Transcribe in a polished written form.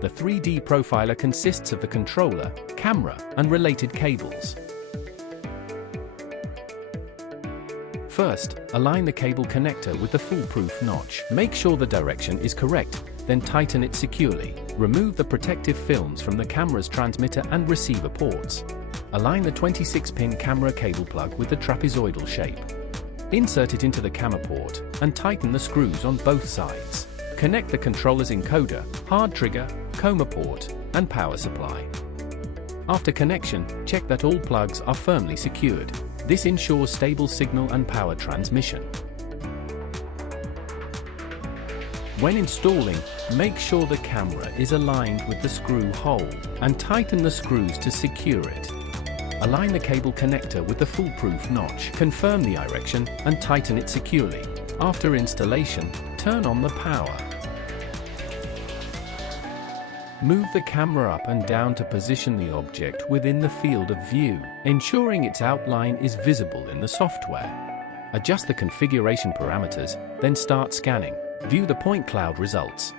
The 3D profiler consists of the controller, camera, and related cables. First, align the cable connector with the foolproof notch. Make sure the direction is correct, then tighten it securely. Remove the protective films from the camera's transmitter and receiver ports. Align the 26-pin camera cable plug with the trapezoidal shape. Insert it into the camera port, and tighten the screws on both sides. Connect the controller's encoder, hard trigger, coma port, and power supply. After connection, check that all plugs are firmly secured. This ensures stable signal and power transmission. When installing, make sure the camera is aligned with the screw hole, and tighten the screws to secure it. Align the cable connector with the foolproof notch. Confirm the erection and tighten it securely. After installation, turn on the power. Move the camera up and down to position the object within the field of view, ensuring its outline is visible in the software. Adjust the configuration parameters, then start scanning. View the point cloud results.